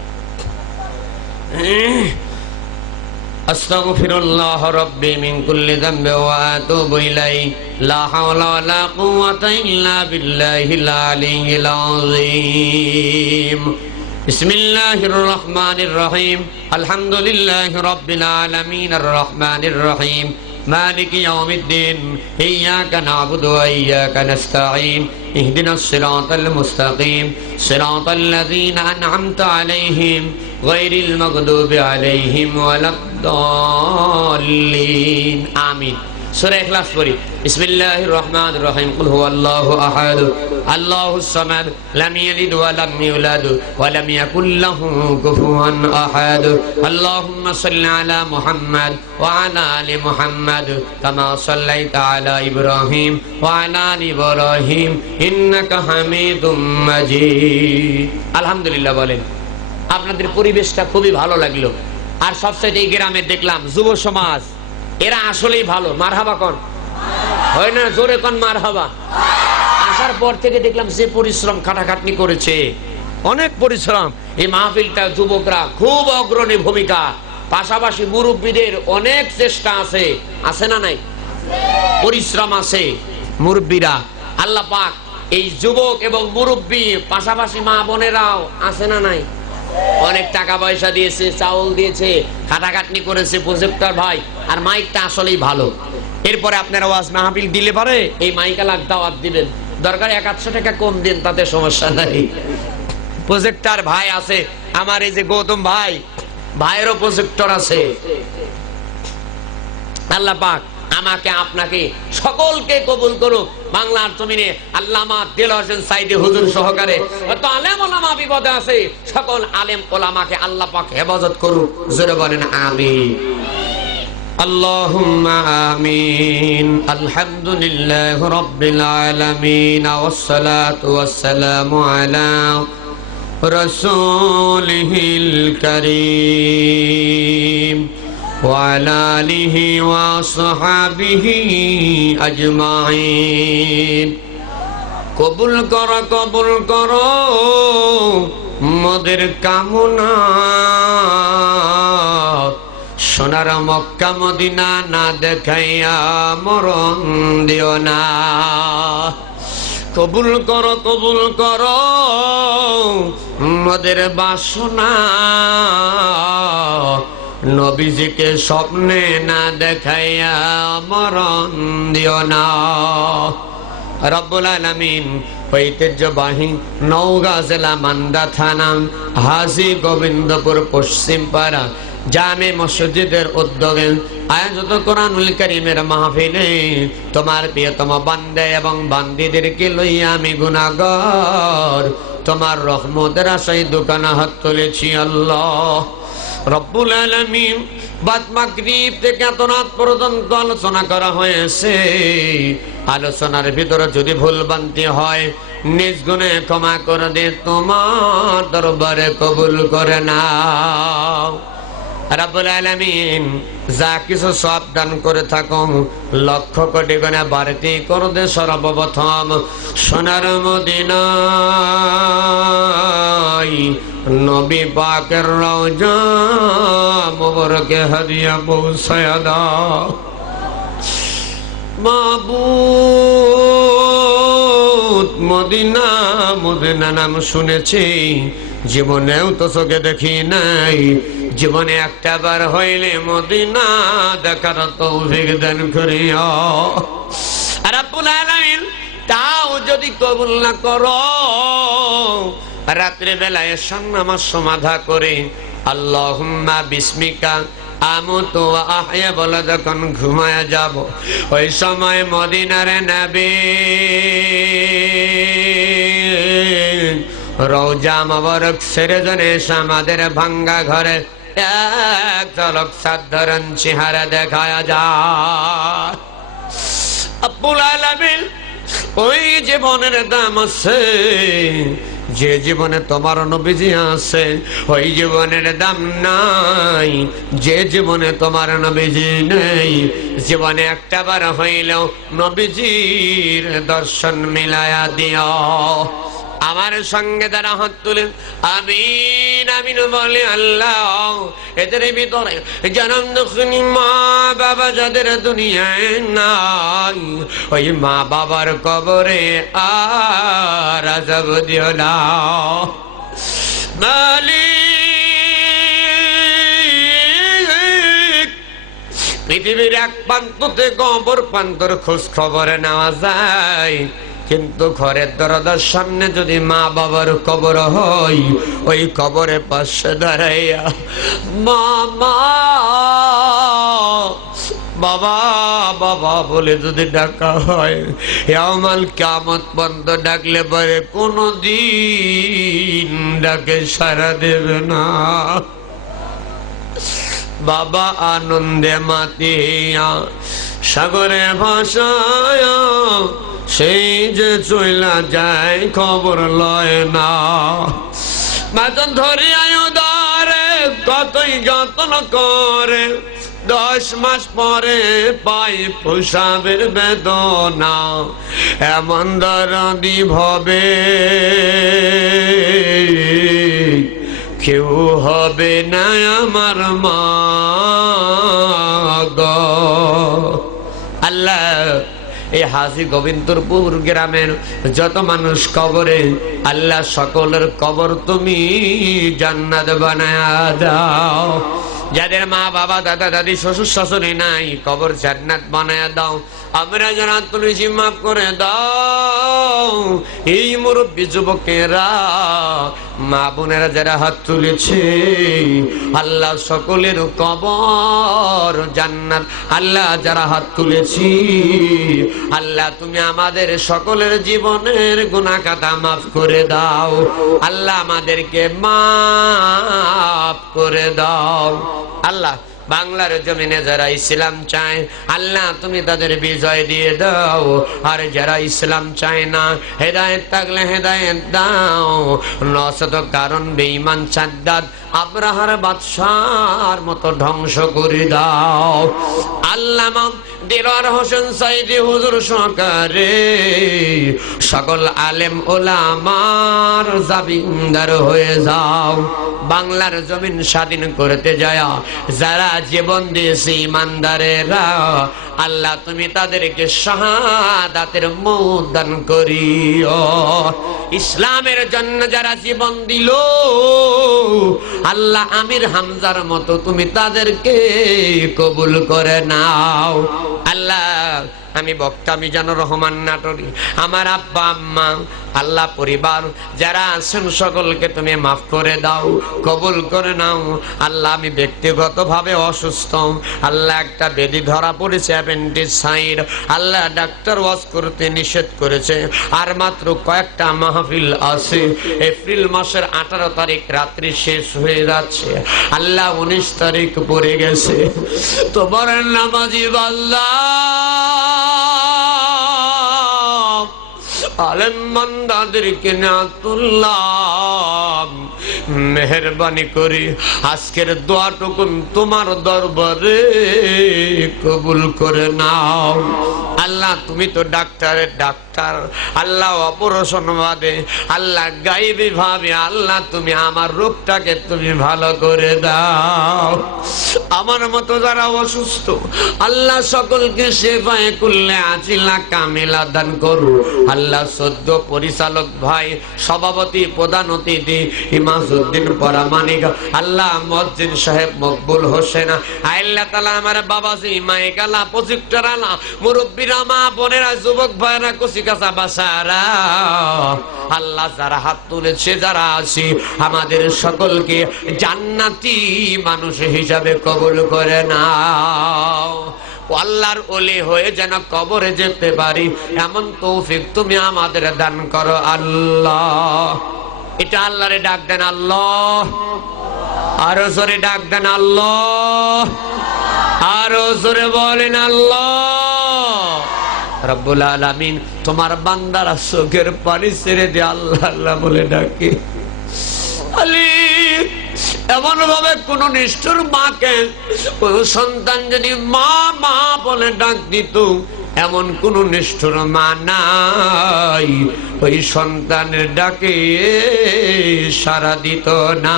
আস্তাগফিরুল্লাহ রাব্বি মিন কুল্লি যামবি ওয়া আতুবু ইলাইহি লা হাওলা ওয়ালা কুওয়াতা ইল্লা বিল্লাহিল আলিয়্যিল আযীম। বিসমিল্লাহির রহমানির রহিম। আলহামদুলিল্লাহি রাব্বিল আলামিন আর রহমানির রহিম মালিকি ইয়াউমিদ্দিন। ইয়্যাকা না'বুদু ওয়া ইয়্যাকা নাস্তাঈন। ইহদিনাস সিরাতাল মুস্তাকিম সিরাতাল লাযীনা আন'আমতা আলাইহিম গায়রিল মাগদুবি আলাইহিম ওয়ালাদ-দাল্লিন। আমিন। সূরা ইখলাস পড়ি। বিসমিল্লাহির রহমানির রহিম। কুল হুয়াল্লাহু আহাদ আল্লাহুস সামাদ লাম ইয়ালিদ ওয়া লাম ইউলাদ ওয়া লাম ইয়াকুল লাহু কুফুয়ান আহাদ। আল্লাহুম্মা সাল্লি আলা মুহাম্মাদ ওয়া আলা আলি মুহাম্মাদ কামা সাল্লাইতা আলা ইব্রাহিম ওয়া আলা আলি ইব্রাহিম ইন্নাকা হামিদুম মাজিদ। আলহামদুলিল্লাহ বলেন। আপনাদের পরিবেশটা খুবই ভালো লাগলো। আর সবচেয়ে এই গ্রামে দেখলাম যুব সমাজ, এরা আসলেই ভালো। মারহাবা কোন হয় না? জোরে কোন মারহাবা। আসার পর থেকে দেখলাম যে পরিশ্রম খাটাখাটনি করেছে, অনেক পরিশ্রম। এই মাহফিলটা যুবকরা খুব অগ্রণী ভূমিকা, পাশাপাশি মুরব্বীদের অনেক চেষ্টা আছে। আছে না নাই? পরিশ্রম আছে মুরব্বীরা। আল্লাহ পাক এই যুবক এবং মুরব্বী পাশাপাশি মা বোনেরাও আছে না নাই? অনেক টাকা পয়সা দিয়েছে, চাউল দিয়েছে, খাটাখাটনি করেছে প্রজেক্টর ভাই। আর মাইকটা আসলেই ভালো। এরপরে আপনারা ওয়াজ মাহফিল দিলে পারে এই মাইকালার দাওয়াত দিবেন, দরকার 100 টাকা কম দিন, তাতে সমস্যা নাই। প্রজেক্টর ভাই আছে আমার, এই যে গৌতম ভাই, ভাইয়েরও প্রজেক্টর আছে। আল্লাহ পাক আমাকে আপনাকে সকলকে কবুল করুক। বাংলার জমিনে আল্লামা দেলোয়ার হোসেন সাইদি হুজুর সহকারে কত আলেম ওলামা বিপদে আছে, সকল আলেম ওলামাকে আল্লাহ পাক হেফাজত করুক। জোরে বলেন আমিন। আল্লাহুম্মা আমিন। আলহামদুলিল্লাহি রাব্বিল আলামিন ওয়াস সালাতু ওয়াস সালামু আলা রাসূলিহিল কারীম وعلى آله وصحبه أجمعين। কবুল করো মোদের কামনা, সোনার মক্কা মদিনা না দেখাইয়া মরণ দিও না। কবুল করো মোদের বাসনা, নবীজিকে স্বপ্নে না দেখাইয়া মরণ দিও না। রব্বুল আলামিন ঐতিহ্যবাহী নওগাঁ জেলা মান্দা থানা হাজী গোবিন্দপুর পশ্চিম পাড়া জামে মসজিদের উদ্যোগে আয়োজিত কোরআনুল কারীমের মাহফিলে তোমার প্রিয়তম বান্দা এবং বান্দীদেরকে লইয়া আমি গুনাহগার তোমার রহমতের আশায় দোকানে হাত তুলেছি। আল্লাহ রব্বুল আলামিন, বাদ মাগরিব থেকে এত রাত পর্যন্ত আলোচনা করা হয়েছে। আলোচনার ভিতরে যদি ভুল ভ্রান্তি হয় নিজ গুণে ক্ষমা করে দে, তোমার দরবারে কবুল করে নাও। রাব্বুল আলামিন যা কিছু সওয়াব দান করে থাকো লক্ষ কোটি গুণে বাড়তি করে দে। সর্বপ্রথম সোনার মদিনায় নবী পাকের রওজা মোবারকে হাদিয়া পৌঁছায়া দাও। মাবুদ মদিনা মদিনা নাম শুনেছি, জীবনেও তো চোখে দেখি নাই। জীবনে একটা বার হইলে মদিনা দেখার তৌফিক দান করিও রাব্বুল আলামিন। তাও যদি কবুল না করো, রাত্রে বেলায় নামাজ সমাধা করে আল্লাহুম্মা বিসমিকা আমুতু ওয়া আহয়া বলে যখন ঘুমায়া যাব, ওই সময় মদিনার নবী রওজা মোবারক ছেড়ে জনে আমাদের ভাঙ্গা ঘরে এক ঝলক সাধারণ চেহারা দেখায়া যায়। রব্বুল আলামিন ওই জীবনের দাম আছে, যে জীবনে তোমার নবীজি আছে ওই জীবনের দাম নাই। যে জীবনে তোমার নবীজি নেই, জীবনে একটা বার হইলেও নবীজির দর্শন মিলায়া দিও। আমার সঙ্গে যারা হাত তুলে আমিন আমিন বলে আল্লাহ, এদের ভিতরে জন্ম দুঃখী মা বাবা যাদের দুনিয়ায় নাই, ওই মা বাবার কবরে আর আযাব দিও না মালিক। পৃথিবীর এক প্রান্ততে কবর প্রান্তর খোঁজ খবরে নেওয়া যায়, কিন্তু ঘরের দরজার সামনে যদি মা বাবার কবর হয়, ওই কবরে পাশে দাঁড়াইয়া মামা বাবা বাবা বলে যদি ডাকা হয়, ইয়াউমাল কিয়ামত পর্যন্ত ডাকলে পরে কোনদিন ডাকে সাড়া দেবে না। বাবা আনন্দে মাতিয়া সাগরে ভাসায়, সেই যে চইলা যায় খবর লয় না। মাতন ধরে আয়ু ধরে কতই যত্ন করে, 10 মাস পরে পাই প্রসাবের বেদনা। এমন দরদি ভবে কেউ হবে না আমার মা গো। আল্লাহ এই হাজী গোবিন্দপুর গ্রামের যত মানুষ কবরে, আল্লাহ সকলের কবর তুমি জান্নাত বানায়া দাও। যাদের মা বাবা দাদা দাদি শ্বশুর শাশুড়ি নাই, কবর জান্নাত বানায়া দাও। আমরা যারা তুলেছি মাফ করে দাও। এই মুরব্বী যুবকেরা মা বোনেরা যারা হাত তুলেছে, আল্লাহ সকলের কবর জান্নাত। আল্লাহ যারা হাত তুলেছি, আল্লাহ তুমি আমাদের সকলের জীবনের গুনাহ খাতা মাফ করে দাও। আল্লাহ আমাদেরকে মাফ করে দাও। আল্লাহ বাংলার জমিনে যারা ইসলাম চায়, আল্লাহ তুমি তাদের বিজয় দিয়ে দাও। আর যারা ইসলাম চায় না, হেদায়েত থাকলে হেদায়েত দাও, নচেত কারণ বেঈমান সাদ্দাত আব্রাহার বাদশার মতো ধ্বংস করে দাও। আল্লামা দিলওয়ার হোসেন সাইদি হুজুর সহকারে সকল আলেম ওলামার জামিনদার হয়ে যাও। বাংলার জমিন স্বাধীন করতে যায় যারা জীবন দিয়েছে ইমানদারেরা, আল্লাহ তুমি তাদেরকে শাহাদাতের মৌত দান করিও। ইসলামের জন্য যারা জীবন দিল, আল্লাহ আমির হামজার মতো তুমি তাদেরকে কবুল করে নাও। আল্লাহ আমি বক্তা মিজানুর রহমান নাটোরি, আমার আব্বা আম্মা, আল্লাহ পরিবার যারা আছেন সকলকে তুমি মাফ করে দাও, কবুল করে নাও। আল্লাহ আমি ব্যক্তিগতভাবে অসুস্থ, আল্লাহ একটা ব্যাধি ধরা পড়েছে অ্যাপেন্ডিসাইড। আল্লাহ ডাক্তার ওয়াজ করতে নিষেধ করেছে, আর মাত্র কয়েকটা মাহফিল আছে। এপ্রিল মাসের 18 তারিখ রাত্রি শেষ হয়ে যাচ্ছে, আল্লাহ 19 তারিখ পড়ে গেছে। তোমার নামাজি আল্লাহ আলেম বান্দাদেরকে না তুললাম, মেহেরবানি করে আজকের দোয়াটুকু তোমার দরবারে কবুল করে নাও। আল্লাহ তুমি তো ডাক্তারের ডাক্তার, আল্লাহ অপারেশন বাদে, আল্লাহ গায়েবী ভাবে আল্লাহ তুমি আমার রোগটাকে তুমি ভালো করে দাও। আমার মতো যারা অসুস্থ আল্লাহ সকলকে সেবায়ে কুল্লে আজিলা কামিলা দান করো। আল্লাহ সদ্য পরিচালক ভাই, সভাপতি, প্রধান অতিথি ইমাজউদ্দিন পরামানিক, আল্লাহ মসজিদ সাহেব মকবুল হোসেন, আল্লাহ তাআলা আমার বাবাজি মাইকালা প্রজেক্টর আলা মুরব্বিরা, মা বোনেরা, যুবক ভাইরা, কুচি কাঁচা বাসারা, আল্লাহ যারা হাত তুলেছে, যারা আছি, আমাদের সকলকে জান্নাতি মানুষ হিসাবে কবুল করে নাও। আল্লাহর ওলি হয়ে যেন কবরে যেতে পারি এমন তৌফিক তুমি আমাদের দান করো আল্লাহ। এটা আল্লাহরে ডাক দেন আল্লাহ, আরো জোরে ডাক দেন আল্লাহ, আরো জোরে বলেন আল্লাহ। রব্বুল আলামিন তোমার বান্দারা চোখের পানি ছেড়ে দিয়ে আল্লাহ আল্লাহ বলে ডাকে। আলী এমন ভাবে কোন নিষ্ঠুর মাকে সন্তান যদি মা মা বলে ডাক দিত, এমন কোন নিষ্ঠুর মা নাই ওই সন্তানের ডাকে সাড়া দিত না।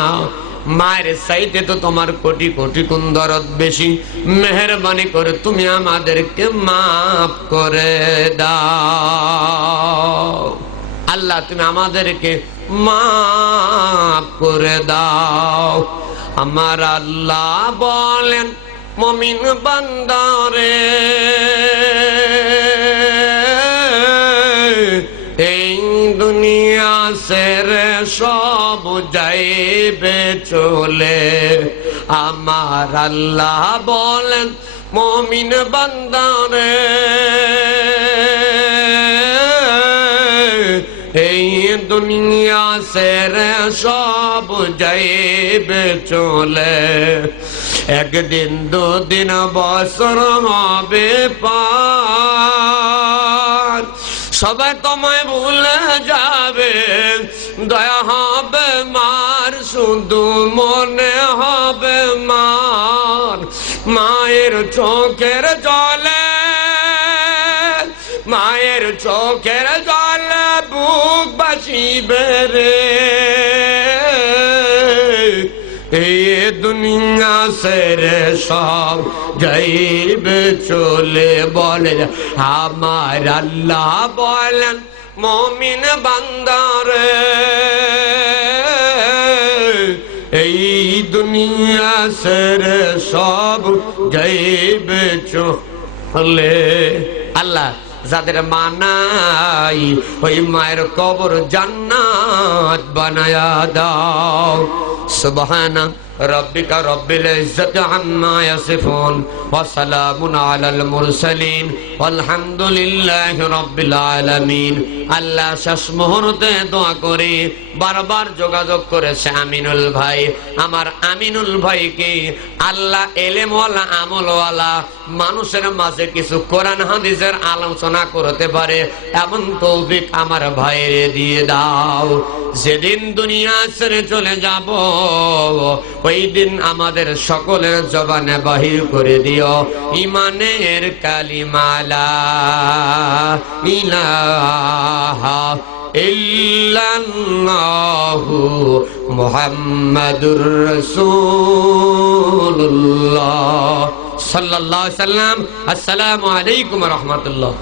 মায়ের চাইতে তো তোমার কোটি কোটি গুণ দরদ বেশি। মেহেরবানি করে তুমি আমাদেরকে মাফ করে দাও আল্লাহ, তুমি আমাদেরকে মাফ করে দাও। আমার আল্লাহ বলেন মুমিন বান্দারে এই দুনিয়া ছেড়ে সব যাইবে চলে। আমার আল্লাহ বলেন মুমিন বান্দারে এই দুনিয়া ছেড়ে সব যাইবে চলে। একদিন দুদিন বছর হবে পার, সবাই তোমায় ভুলে যাবে। দয়া হবে মার, শুধু মনে হবে মার। মায়ের চোখের জলে, মায়ের চোখের জলে বুক বাসিবে রে। এই দুনিয়া ছেড়ে সব যাইবে চলে। বলে আমার আল্লাহ বলেন মুমিন বান্দারে এই দুনিয়া ছেড়ে সব যাইবে চলে। আল্লাহ যাদের মা নাই ওই মায়ের কবর জান্নাত বানায়া দাও। সুবহানা রাব্বিকা রাব্বিল ইজ্জাতি আম্মা ইয়াসিফুন ওয়া সালামুন আলাল মুরসালিন আলহামদুলিল্লাহি রাব্বিল আলামিন। আল্লাহ শেষ মুহূর্তে দোয়া করে বারবার যোগাযোগ করেছে আমিনুল ভাই। আমার আমিনুল ভাইকে আল্লাহ এলেমওয়ালা আমলওয়ালা মানুষের মাঝে কিছু কোরআন হাদিসের আলোচনা করতে পারে এমন তৌফিক আমার ভাইরে দিয়ে দাও। যেদিন দুনিয়া ছেড়ে চলে যাব ওই দিন আমাদের সকলের জবানে বাহির করে দিও ইমানের কালিমা লা ইলাহা ইল্লাল্লাহু মুহাম্মাদুর রাসূলুল্লাহ সাল্লাল্লাহু আলাইহি ওয়াসাল্লাম। আসসালামু আলাইকুম ওয়া রাহমাতুল্লাহ।